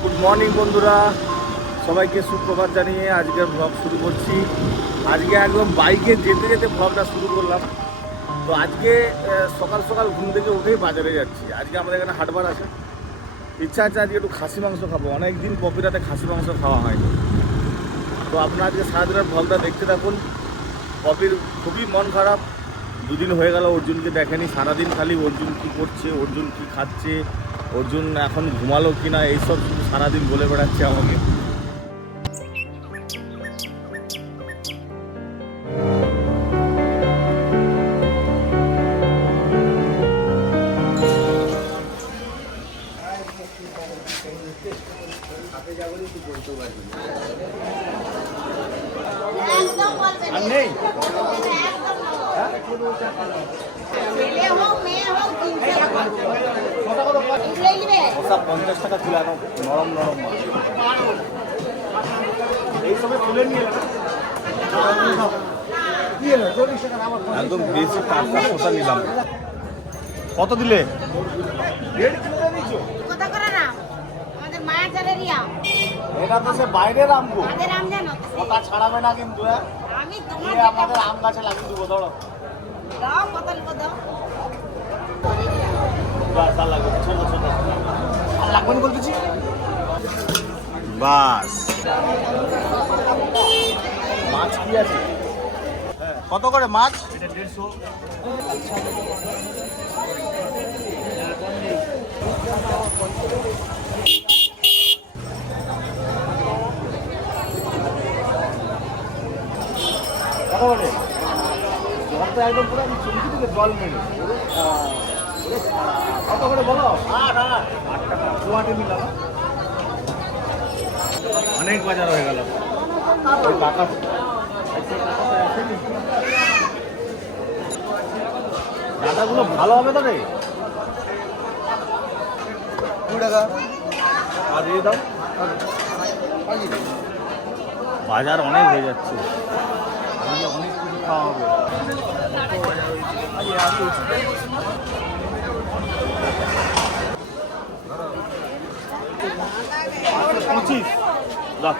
Good morning বন্ধুরা, সবাইকে সুপ্রভাত জানিয়ে আজকের ব্লগ শুরু করছি। আজকে একদম বাইকে যেতে যেতে ব্লগটা শুরু করলাম। তো আজকে সকাল সকাল ঘুম থেকে উঠেই বাজারে যাচ্ছি। আজকে আমাদের এখানে হাটবার আছে, ইচ্ছা আছে আজকে একটু খাসি মাংস খাবো। অনেকদিন পপিরাতে খাসি মাংস খাওয়া হয়নি। তো আপনারা আজকে সারাদিনের ব্লগটা দেখতে থাকুন। পপির খুবই মন খারাপ, দুদিন হয়ে গেল অর্জুনকে দেখেনি। সারাদিন খালি অর্জুন কী করছে, অর্জুন কী খাচ্ছে, অর্জুন এখন ঘুমালো কিনা, এইসব শুধু সারাদিন বলে বেড়াচ্ছে আমাকে। আর নেই 50 টাকা তুলে আনো, নরম নরম মাছ। এই সময় তুলে নিয়ে একদম দেশি টাটকা শসা নিলাম। কত দিলে? এটা তো সে বাইরের আম গো, ওটা ছাড়াবে না কিন্তু। আমাদের আম গাছে লাগিয়ে দেবো, ধরো লাগবে বলতেছি। বাস মাছ কি আছে? কত করে মাছ? এটা 150। কত করে? জলটা একদম পুরো চুমকি থেকে জল মেরে। কত করে বলো? 8 টাকা। 2 নিলাম। অনেক বাজার হয়ে গেল। দাদাগুলো ভালো হবে তো রে? 2 টাকা আর দিয়ে দাও। বাজার অনেক হয়ে যাচ্ছে, অনেক কিছু খাওয়া হবে। 25 দাও।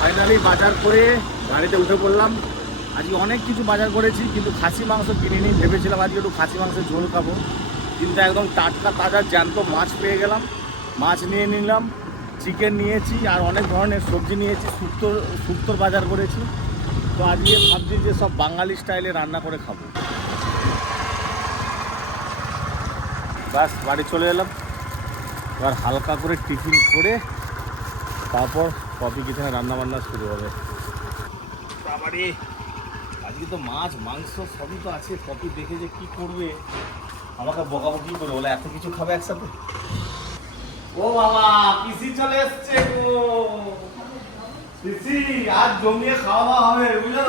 ফাইনালি বাজার করে গাড়িতে উঠে পড়লাম। আজকে অনেক কিছু বাজার করেছি, কিন্তু খাসি মাংস কিনিনি। ভেবেছিলাম আজকে একটু খাসি মাংসের ঝোল খাবো, কিন্তু একদম টাটকা তাজা জ্যান্ত মাছ পেয়ে গেলাম। মাছ নিয়ে নিলাম, চিকেন নিয়েছি, আর অনেক ধরনের সবজি নিয়েছি। শুক্তোর বাজার করেছি। তো আজকে ভাবছি যে সব বাঙালি স্টাইলে রান্না করে খাবো। ব্যাস বাড়ি চলে এলাম। এবার হালকা করে টিফিন করে তারপর পপি কিচেনে রান্নাবান্না শুরু হবে। বাবারে, আজকে তো মাছ মাংস সবই তো আছে। পপি দেখে যে কি করবে, আমাকে বকাবকি করে, বলে এত কিছু খাবে একসাথে। ও বাবা, পিসি চলে এসছে গো। পিসি, আজ জমিয়ে খাওয়া দাওয়া হবে, বুঝলো?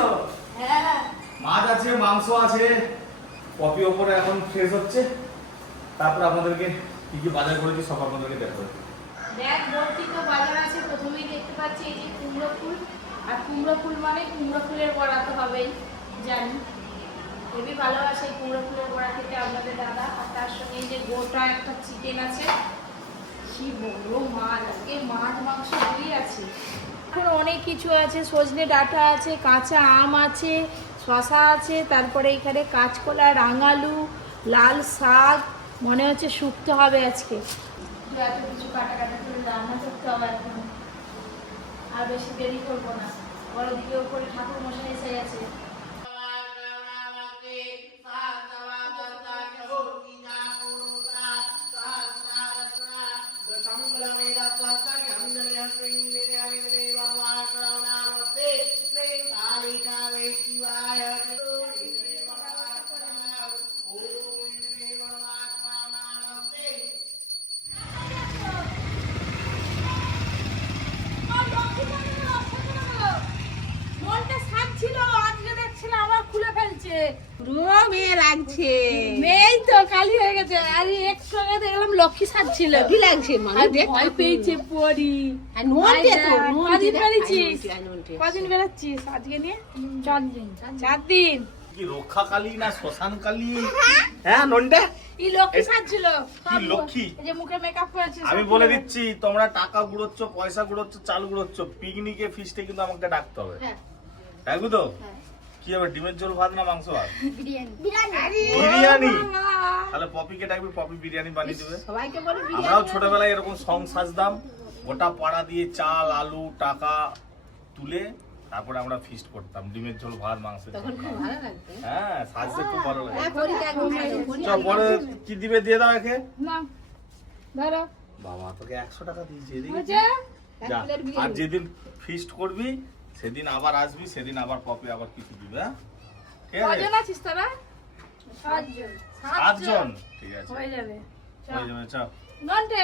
মাছ আছে, মাংস আছে। পপি ওপরে এখন ফ্রেশ হচ্ছে, তারপর আপনাদেরকে কি কি বাজার করেছি সব আপনাদেরকে দেখাবো। ব্যাগ ভর্তি তো বাজার আছে। প্রথমেই দেখতে পাচ্ছি এই যে কুমড়ো ফুল, আর কুমড়ো ফুল মানে কুমড়ো ফুলের বড়া তো হবেই, জানি খুবই ভালোবাসে এই কুমড়ো ফুলের বড়া খেতে আপনাদের দাদা। আর তার সঙ্গে এই যে গোটা একটা চিকেন আছে, কি বড় মাছ, আজকে মাছ মাংস দুই আছে। এখন অনেক কিছু আছে, সজনে ডাঁটা আছে, কাঁচা আম আছে, শশা আছে, তারপরে এখানে কাঁচকলা, রাঙালু, লাল শাক, মনে হচ্ছে শুক্তো হবে আজকে। এত কিছু কাটাকাটি করে রান্না করতে হবে এখন, আর বেশি দেরি করবো না। বড় দিকে উপরে ঠাকুর মশাই এসে গেছে। মেয়েই তো কালি হয়ে গেছে। আর একটু আগে দেখলাম লক্ষ্মী সাজছিল। কি লাগছে মানে আর দেখ ভয় পেয়েছে পরি। আর নোনটে তো কদিন নোনটে বেরিয়েছিস? কদিন বেরোচ্ছিস আজকে নিয়ে? 4 দিন। 4 দিন। কি রক্ষা কালী না শ্মশান কালী? হ্যাঁ নন্ডে, এই লক্ষ্মী সাজছিল। কি লক্ষ্মী? এই যে মুখে মেকআপ করেছিস। আমি বলে দিচ্ছি, তোমরা টাকা গুড়োচ্ছ, পয়সা গুড়োচ্ছ, চাল গুড়োচ্ছ, পিকনিকে ফিস্টে কিন্তু আমাকে ডাকতে হবে। হ্যাঁ। ডাকবি তো? কি হবে, ডিমের ঝোল ভাত না মাংস ভাত? বিরিয়ানি। বিরিয়ানি। তাহলে পপিকে ডাকবি, পপি বিরিয়ানি বানিয়ে দেবে। সবাইকে বলে আমরাও ছোটবেলায় এরকম সং সাজতাম, গোটা পাড়া দিয়ে চাল আলু টাকা তুলে তারপরে আমরা ফিস্ট করতাম, ডিমের ঝোল ভাত মাংসের ঝোল। তখন খুব ভালো লাগতো হ্যাঁ, সাজতে খুব ভালো লাগে। হ্যাঁ করি একদম চল পরে কি দিবে দিয়ে দাও একে। না। ধরো। বাবা তোকে 100 টাকা দিয়েছি, এদিকে বুঝে? যা। আর যেদিন ফিস্ট করবি সেদিন আবার আসবি, সেদিন আবার পপি আবার কিছু দিবে। হ্যাঁ ঠিক আছে? কজন আছিস তোরা? 7 জন। 7 জন। ঠিক আছে, হয়ে যাবে। হয়ে যাবে। চল নন্টে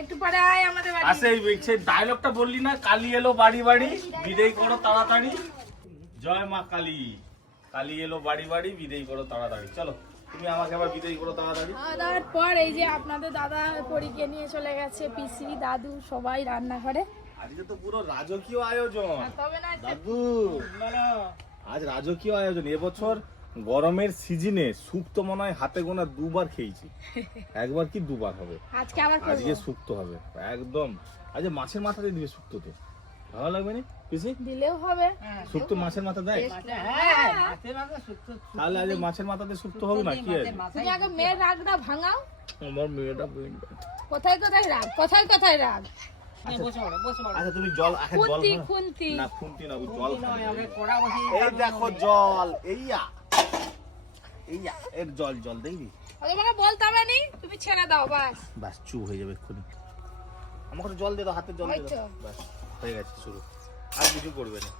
একটু পরে আয় আমাদের বাড়ি। আসে সেই ডায়লগটা বললি না, কালী এলো বাড়ি বাড়ি বিদায় করো তাড়াতাড়ি। জয় মা কালী, কালী এলো বাড়ি বাড়ি বিদায় করো তাড়াতাড়ি। চলো তুমি আমাকে আবার বিদায় করো তাড়াতাড়ি। তারপর এই যে আপনাদের দাদা পরীকে নিয়ে চলে গেছে, পিসি দাদু সবাই রান্না করে। আজকে তো পুরো রাজকীয় আয়োজন তবে না দাদু। আজ রাজকীয় আয়োজন। এবছর গরমের সিজনে শুক্তো মনে হয় হাতে গোনা 2বার খেয়েছি, একবার কি 2বার হবে। আজকে আবার আজকে শুক্তো হবে একদম। আজ মাছের মাথা দিয়ে দিবে শুক্তোতে, ভালো লাগবে না পিসি? দিলেও হবে। শুক্তো মাছের মাথা দেয়? তাহলে আজ মাছের মাথা দিয়ে শুক্তো হবে না? কি আছে? তুমি আগে মেয়ের রাগটা ভাঙাও। আমার মেয়েটা কোথায় কোথায় রাগ, কোথায় কোথায় রাগ? আচ্ছা তুমি জল, জল খুন্তি খাও। খুন্তি। না খুন্তি না, জল খাও। এই দেখো জল, এইয়া এইয়া এর জল, জল দেখবি? ওকে মানে বলতে হবে নি, তুমি ছেড়ে দাও বাস। বাস চুপ হয়ে যাবে এক্ষুনি। আমাকে একটু জল দিয়ে দাও, হাতে জল দিয়ে ওই দাও। তো। বাস হয়ে গেছে, শুরু। আর কিছু করবে না।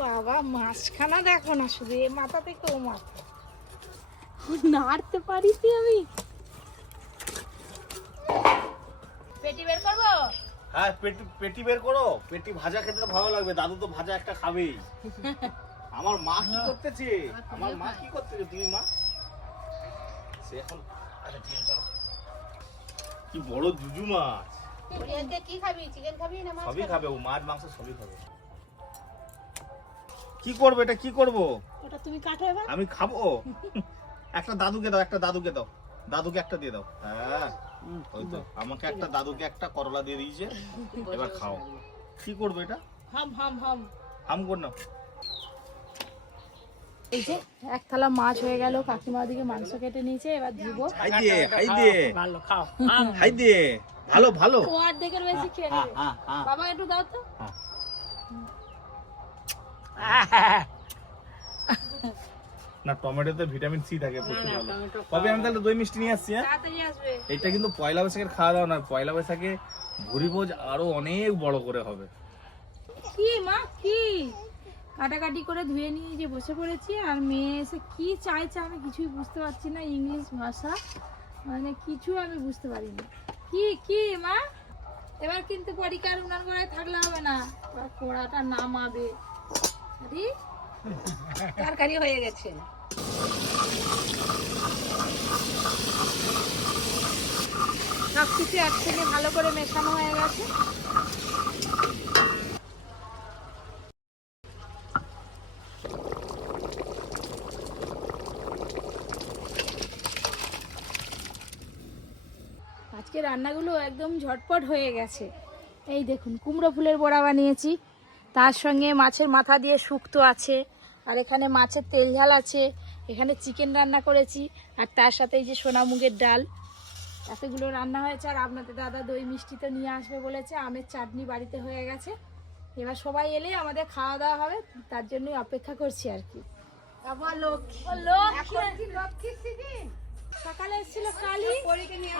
বাবা মাছখানা দেখো না, শুধু এ মাথা থেকে ও মাথা নাড়তে পারিস আমি। পেটি বের করবো? হ্যাঁ পেটি বের করো। পেটি ভাজা খেতে তো ভালো লাগবে, দাদু তো ভাজা একটা খাবেই। আমার মা কি করতেছে? আমার মা কি করতেছে? তুমি মা সে এখন, আচ্ছা ঠিক আছে চলো। কি বড় জুজু মাছ। কি খাবি? চিকেন খাবি না মাছ? সবই খাবে ও, মাছ মাংস সবই খাবে। কি করবে এটা, কি করব? ওটা তুমি কাটো এবার। আমি খাবো। একটা দাদুকে দাও, একটা দাদুকে দাও, দাদুকে একটা দিয়ে দাও। হ্যাঁ ওই তো, আমাকে একটা দাদুকে একটা করলা দিয়ে দিয়েছে, এবার খাও। কি করবো এটা? হাম হাম হাম। হাম কর না। এই যে এক থালা মাছ হয়ে গেল, কাকিমা ওদিকে মাংস কেটে নিয়েছে, এবার ধুবো। হাই দিয়ে, হাই দিয়ে, ভালো খাও, হাই দিয়ে, ভালো ভালো। ও অর্ধেকের বেশি খেয়ে নেবে। বাবা একটু দাও তো। না টমেটোতে ভিটামিন সি থাকে প্রচুর ভালো। কবে আমি তাহলে দই মিষ্টি নিয়ে আসছি। হ্যাঁ তাড়াতাড়ি আসবে। এটা কিন্তু পয়লা বৈশাখের খাওয়া দাওয়া না, পয়লা বৈশাখে ভুরিভোজ আরো অনেক বড় করে হবে। কি মা কি কাটাকাটি করে ধুয়ে নিয়ে যে বসে পড়েছি, আর মেয়ে এসে কি চাইছে আমি কিছুই বুঝতে পারছি না। ইংলিশ ভাষা মানে কিছু আমি বুঝতে পারি না। কি কি মা? এবার কিন্তু পরীক্ষার উনান করে থাকলে হবে না, কোড়াটা নামাবে। আরে তরকারি হয়ে গেছে। সব কিছু একসঙ্গে ভালো করে মেশানো হয়ে গেছে। আজকে রান্নাগুলো একদম ঝটপট হয়ে গেছে। এই দেখুন কুমড়ো ফুলের বড়া বানিয়েছি, তার সঙ্গে মাছের মাথা দিয়ে শুক্তো আছে, আর এখানে মাছের তেল ঝাল আছে, এখানে চিকেন রান্না করেছি, আর তার সাথে এই যে সোনা মুগের ডাল। এতগুলো রান্না হয়েছে। আর আপনাদের দাদা দই মিষ্টি তো নিয়ে আসবে বলেছে, আমের চাটনি বাড়িতে হয়ে গেছে। এবার সবাই এলে আমাদের খাওয়া দাওয়া হবে, তার জন্যই অপেক্ষা করছি আর কি। সকালে এসেছিল কালী,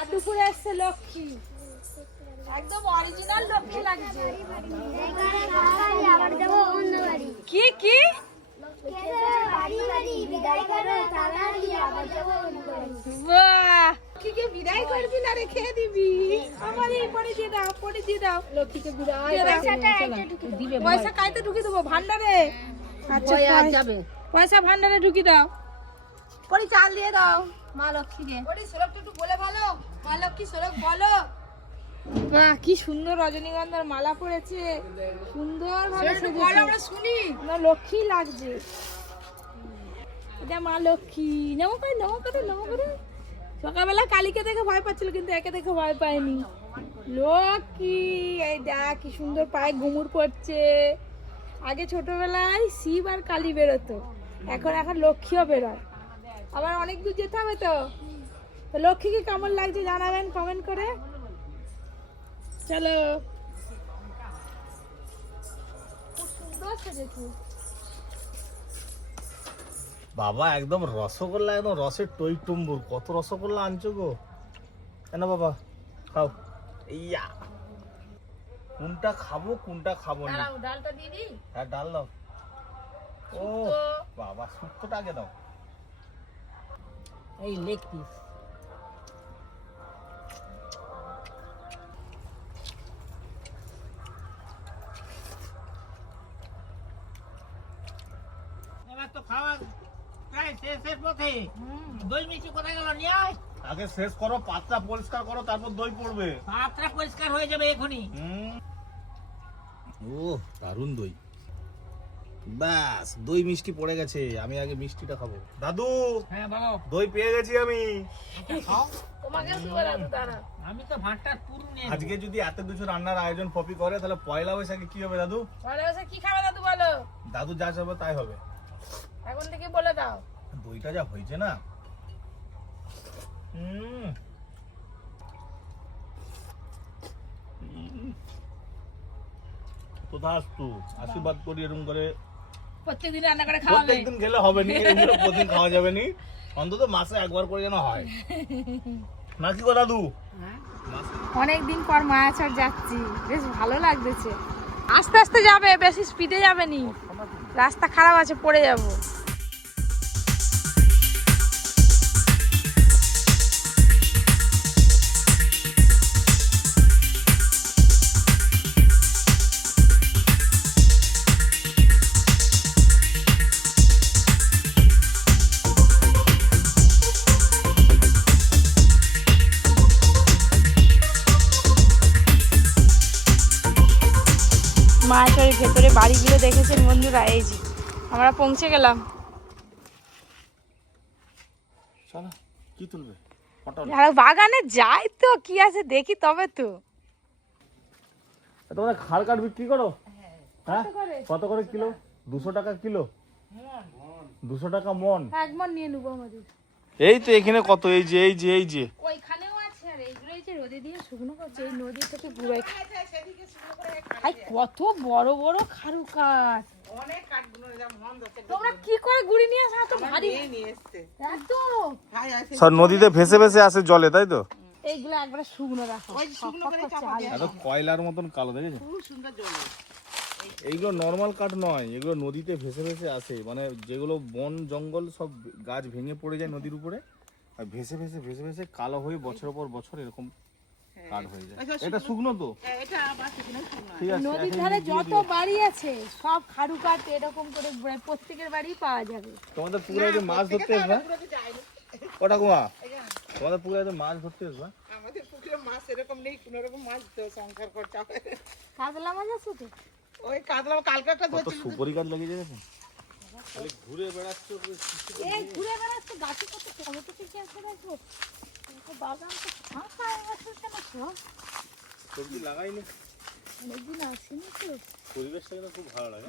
আর দুপুরে এসছে লক্ষ্মী। একদম অরিজিনাল লক্ষ্মী লাগছে। কি কি লক্ষ্মীকে বিদায় করবি না, রেখে দিবি? আমার এই পরে দিয়ে দাও, পরে দিয়ে দাও। লক্ষ্মীকে বিদায় পয়সা কাইতে ঢুকে দেবো ভান্ডারে। আচ্ছা ওই আর যাবে পয়সা ভান্ডারে ঢুকি দাও। পরি চাল দিয়ে দাও মা লক্ষ্মীকে। বাহ কি সুন্দর রজনীগন্ধার মালা পরেছে, সুন্দর ভাবে শুনি না, লক্ষ্মী লাগছে। এটা মা লক্ষ্মী। নমো করে নমো করে নমো করে। সকালবেলা কালীকে দেখে ভয় পাচ্ছিল, কিন্তু একে দেখে ভয় পায়নি। লক্ষ্মী এই দেখ কি সুন্দর পায়ে ঘুমুর পড়ছে। আগে ছোটবেলায় শিব আর কালী বেরোতো, এখন এখন লক্ষ্মীও বেরোয়। আবার অনেক দূর যেতে হবে তো। তো লক্ষ্মীকে কেমন লাগছে জানাবেন কমেন্ট করে। চলো, খুব সুন্দর সেজেছে। বাবা একদম রসগোল্লা, একদম রসের টই টুম্বুর। কত রসগোল্লা আনছো গো। না বাবা খাও। ইয়া কোনটা খাবো কোনটা খাবো না। দাঁড়াও, ডালটা দিয়ে দিই। হ্যাঁ ডাল দাও। ও বাবা শুক্তোটা আগে দাও। এই লেগ পিস এবার তো খাওয়া প্রায় শেষের পথে। দই মিষ্টি কোথায় গেল? নিয়ে আয়। আগে শেষ করো, পাত্রা পরিষ্কার করো, তারপর দই পড়বে। পাত্রা পরিষ্কার হয়ে যাবে এখনই। ও দারুণ দই। ব্যাস দই মিষ্টি পড়ে গেছে, আমি আগে মিষ্টিটা খাবো। দাদু হ্যাঁ বলো। দই পেয়ে গেছি আমি। আচ্ছা, খাও। তোমাকে দিব দাদু, দাঁড়াও। আমি তো ভাতটা পুরো নিয়ে নেবো। আজকে যদি এত কিছু রান্নার আয়োজন পপি করে, তাহলে পয়লা বৈশাখে কি হবে দাদু? পয়লা বৈশাখে কি খাবে দাদু বলো? দাদু যা চাইবে তাই হবে। এখন থেকে বলে দাও। দইটা যা হয়েছে না, তথাস্তু। আশীর্বাদ করি এরকম করে প্রত্যেকদিন রান্না করে খাওয়াবে। প্রত্যেকদিন খেলে হবে নি, এগুলো প্রতিদিন খাওয়া যাবে নি, অন্তত মাসে একবার করে যেন হয়। নাকি গো দাদু? অনেকদিন পর মায়াচর যাচ্ছি, বেশ ভালো লাগতেছে। আস্তে আস্তে যাবে, বেশি স্পিডে যাবে নি, রাস্তা খারাপ আছে, পড়ে যাব। মায়াচরের ভেতরে বাড়িগুলো দেখেছেন বন্ধুরা, এই যে আমরা পৌঁছে গেলাম। চলো কি তুলবে? পটল। আর বাগানে যাই তো কি আছে দেখি তবে তো। তোমরা খাল কাঠ বিক্রি করো? হ্যাঁ কত করে কিলো? 200 টাকা কিলো। 200 টাকা মন। এক মন নিয়ে নেবো আমাদের। এই তো এখানে কত, এই যে এই যে এই যে ওইখানেও আছে, আর এইগুলো এই যে রোদে দিয়ে শুকনো করছে, এই নদী থেকে ঘুরাই। আই কত বড় বড় খারু কাঠ। অনেক কাঠগুলো মন যাচ্ছে। তোমরা কি করে গুড়ি নিয়ে আসা তো ভারী নিয়ে এসছে একদম। সব নদীতে ভেসে ভেসে আসে জলে, তাই তো? এইগুলো একবারে শুকনো রাখো, ওই শুকনো করে চাপা দিয়ে এত কয়লার মতন কালো, দেখেছো? খুব সুন্দর জ্বলে। এইগুলো নর্মাল কাঠ নয়, এগুলো নদীতে ভেসে ভেসে আসে। মানে যেগুলো বন জঙ্গল সব গাছ ভেঙে পড়ে যায় নদীর উপরে, আর ভেসে ভেসে ভেসে ভেসে কালো হয়ে বছরের পর বছর এরকম কাঠ হয়ে যায়। এটা শুকনো তো? এটা আবার শুকনো শুকনো। ঠিক আছে। নদীর ধারে যত বাড়ি আছে সব খারু কাঠ এরকম করে প্রত্যেকের বাড়ি পাওয়া যাবে। তোমাদের পুকুরে যে মাছ ধরতে আসবা? কটা কুয়া? তোমাদের পুকুরে যে মাছ ধরতে আসবা? আমাদের পুকুরে মাছ এরকম নেই, কোন রকম মাছ তো সংসার করতে হবে। কাতলা মাছ আছে তো? ওই কাতলা কালকে একটা কত সুপারি গাছ লাগিয়ে গেছে। খালি ঘুরে বেড়াচ্ছে। এই ঘুরে বেড়াচ্ছে, গাছে কত টমেটো থেকে আছে দেখো। বাগান তো ফাঁকা হয়ে গেছে কেন তো? সবজি লাগাইনি, অনেকদিন আসেনি তো। পরিবেশটা কিন্তু খুব ভালো লাগে।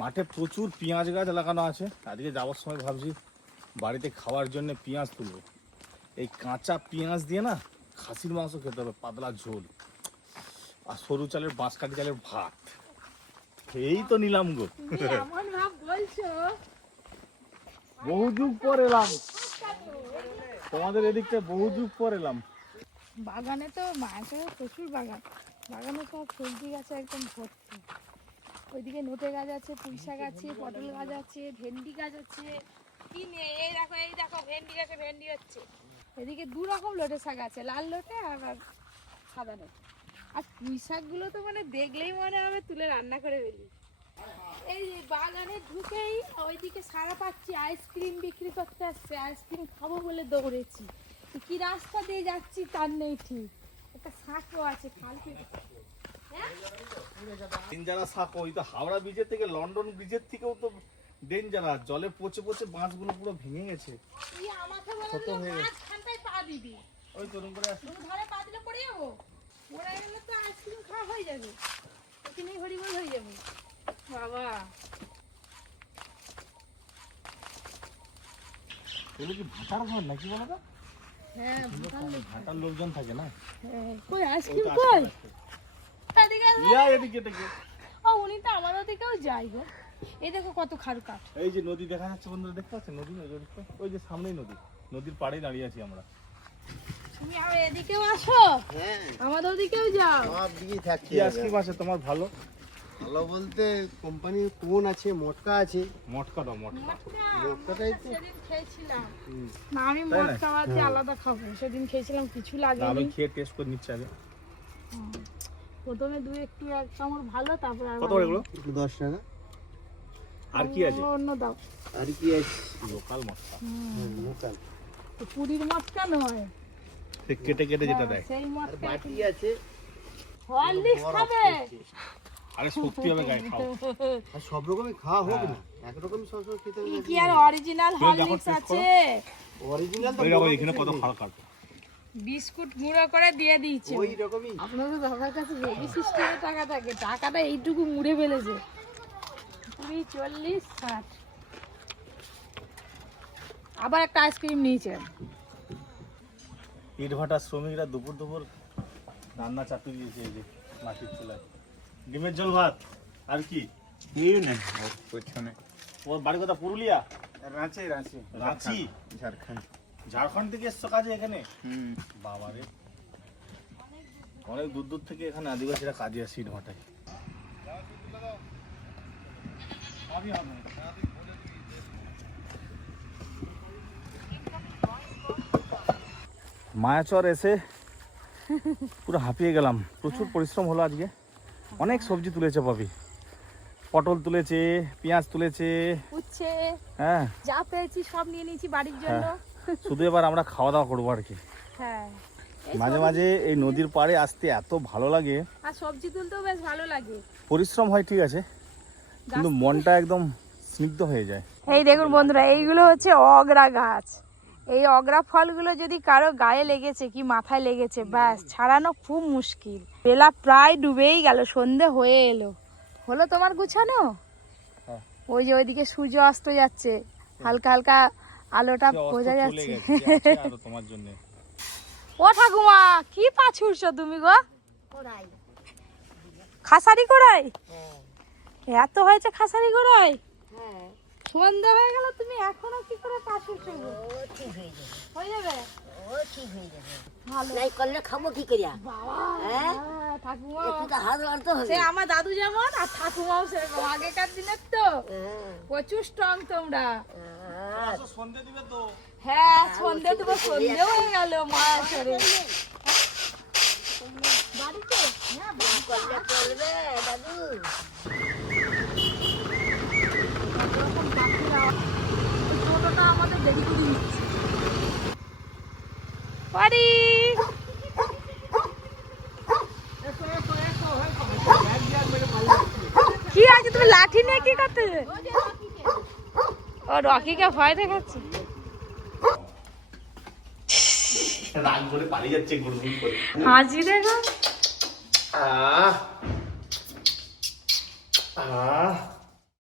মাঠে প্রচুর পেঁয়াজ গাছ লাগানো আছে। আজকে যাওয়ার সময় ভাবছি বাড়িতে খাওয়ার জন্য পেঁয়াজ তুলবো। এই কাঁচা পেঁয়াজ দিয়ে না খাসির মাংস খেতে হবে, পাতলা ঝোল, আর সরু চালের বাঁশকাঠি চালের ভাত। এই তো নিলাম গো। তুমি এমন ভাব বলছো, বহু যুগ পর এলাম তোমাদের এদিকটা, বহু যুগ পর এলাম। বাগানে তো মাছের প্রচুর বাগান, বাগানে সব সবজি গাছে একদম ভর্তি। ওইদিকে নোটে গাছ আছে, পুঁই শাক আছে, পটল গাছ আছে, ভেন্ডি গাছ আছে। কি নেই, এই দেখো ভেন্ডি গাছে ভেন্ডি হচ্ছে। এদিকে দু রকম লোটে শাক আছে, লাল লোটে আর সাদা লোটে। আর পুঁই শাকগুলো তো মানে দেখলেই মনে হবে তুলে রান্না করে ফেলি। এই বাগানে ঢুকেই ওইদিকে সারা পাচ্ছি আইসক্রিম বিক্রি করতে আসছে, আইসক্রিম খাবো বলে দৌড়েছি। কি রাস্তা দিয়ে যাচ্ছি তার নেই ঠিক, একটা সাঁকো আছে খাল থেকে। ডেঞ্জারাস সাঁকো, ওই তো হাওড়া ব্রিজের থেকে লন্ডন ব্রিজের থেকেও তো ডেঞ্জারাস, জলে পচে পচে বাঁশগুলো পুরো ভেঙে গেছে। আমাকে ছোট বলে হয়ে গেছে। মাঝখানটায় পা দিবি, ওই তরুণ করে আসছে। তুমি ধরে পা দিলে পড়ে যাবো, পড়ে গেলে তো আইসক্রিম খাওয়া হয়ে যাবে, ওখানেই হরিবল হয়ে যাবে বাবা। এগুলো কি ভাটার ঘর নাকি বলো তো? হ্যাঁ ভাটার লোকজন থাকে না। কই আইসক্রিম কই? এদিকে আসো। ইয়া এদিকে এদিকে। ও উনি তো আমার ওদিকেও যাই গো। এই দেখো কত খারু কাঠ। এই যে নদী দেখা যাচ্ছে বন্ধুরা, দেখতে পাচ্ছেন নদী? ওই যে সামনেই নদী, নদীর পাড়েই দাঁড়িয়ে আছি আমরা। তুমি আর এদিকেও আসো, হ্যাঁ আমাদের ওদিকেও যাও। সব দিকেই থাকছে। কি আইসক্রিম আছে তোমার ভালো? ভালো বলতে কোম্পানির কোন আছে, মটকা আছে। মটকা দাও, মটকা। মটকাটাই তো সেদিন খেয়েছিলাম না, আমি তাই না? মটকা বাদে আলাদা খাবো। সেদিন খেয়েছিলাম কিছু না, আমি লাগেনি। খেয়ে টেস্ট করে নিচ্ছি আগে। প্রথমে একটু এক চামচ ভালো, তারপরে কত করে এগুলো? 10 টাকা। আর কি আছে? অন্য দাও। আর কি আছে? লোকাল মটকা। লোকাল। তো পুরীর মটকা নয়, সে কেটে কেটে যেটা দেয়। সেই আর মটকা। বাটি আছে। হরলিক্স খাবে? আরে শক্তি হবে গায়ে, খাও। আর সব রকমই খাওয়া হোক না, একরকমই সবসময় খেতে হবে। কি আর অরিজিনাল তুমি দেখো, হরলিক্স taste আছে? অরিজিনাল তো ওই দেখো এখানে কত খাল কাট। বিস্কুট গুঁড়ো করে দিয়ে দিয়েছে। ওই রকমই। আপনাদের দাদার কাছে বেবি সিস্টেমে টাকা থাকে, টাকাটা এইটুকু মুড়ে ফেলেছে। 20, 40, 60। আবার একটা আইসক্রিম নিয়েছে। ইট ভাটার শ্রমিকরা দুপুর দুপুর রান্না চাপিয়ে দিয়েছে এই যে মাটির চুলায়। ডিমের ঝোল ভাত আর কি? পেছনে ওর বাড়ি কথা পুরুলিয়া? রাঁচি রাঁচি রাঁচি? ঝাড়খণ্ড। ঝাড়খণ্ড থেকে এসছো কাজে এখানে? হুম। বাবারে, অনেক দূর দূর থেকে এখানে আদিবাসীরা কাজে আসে ইট ভাটায়। মায়াচর এসে পুরো হাঁপিয়ে গেলাম, প্রচুর পরিশ্রম হলো আজকে। অনেক সবজি তুলেছে পাবি, পটল তুলেছে, পেঁয়াজ তুলেছে, উচ্ছে হ্যাঁ যা পেয়েছি সব নিয়ে নিয়েছি বাড়ির জন্য। শুধু এবার আমরা খাওয়া দাওয়া করবো আর কি। হ্যাঁ, মাঝে মাঝে এই নদীর পাড়ে আসতে এত ভালো লাগে, আর সবজি তুলতেও বেশ ভালো লাগে। পরিশ্রম হয় ঠিক আছে, কিন্তু মনটা একদম স্নিগ্ধ হয়ে যায়। এই দেখুন বন্ধুরা, এইগুলো হচ্ছে অগরা গাছ। এই অগরা ফলগুলো যদি কারো গায়ে লেগেছে কি মাথায় লেগেছে, ব্যাস ছাড়ানো খুব মুশকিল। বেলা প্রায় ডুবেই গেল, সন্ধে হয়ে এলো। হলো তোমার গুছানো? হ্যাঁ। ওই যে ওইদিকে সূর্য অস্ত যাচ্ছে, হালকা হালকা আলোটা বোঝা যাচ্ছে। তোমার জন্য ও ঠাকুমা, কি পা ছুড়ছো তুমি গো? খাসারি কড়াই? এত হয়েছে খাসারি কড়াই? সন্ধ্যা হয়ে গেল, তুমি এখনো কি করে পা ছুড়ছো গো? হয়ে যাবে? ভালো। নাই করলে খাবো কি করিয়া? বাবা, হ্যাঁ? হ্যাঁ, ঠাকুমা একটু তো হাত বাড়তে হবে। সে আমার দাদু যেমন আর ঠাকুমাও সেরকম। আগেকার দিনের তো প্রচুর স্ট্রং তোমরা। সন্ধে দিবে তো? হ্যাঁ, সন্ধে দেবো, সন্ধে হয়ে গেল মায়াচরে। বাড়িতে? হ্যাঁ, করলে চলবে দাদু। এরকম পাখির আওয়াজ। ওই টোটোটা আমাদের দেরি করে দিচ্ছে। বাড়ি কি আছে? তুমি লাঠি নিয়ে কি করতে? ও রকিকে ভয় দেখাচ্ছে। রাগ করে পালিয়ে যাচ্ছে গুড়গুড় করে। হাজি দেখো। আহ